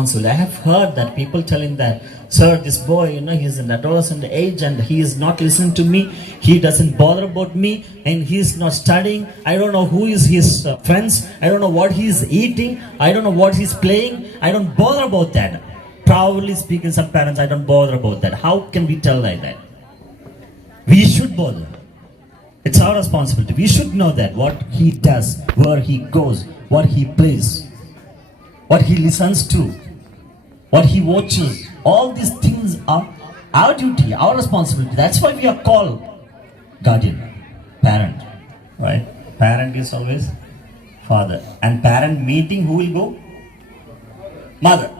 responsibility. I have heard that people telling that, sir, this boy, he's in adolescent age and he is not listening to me. He doesn't bother about me and he is not studying. I don't know who is his friends. I don't know what he is eating. I don't know what he's playing. I don't bother about that. Proudly speaking, some parents, I don't bother about that. How can we tell like that? We should bother. It's our responsibility. We should know that what he does, where he goes, what he plays, what he listens to, what he watches. All these things are our duty, our responsibility. That's why we are called guardian, parent, right? Parent is always father. And parent meeting, who will go? Mother.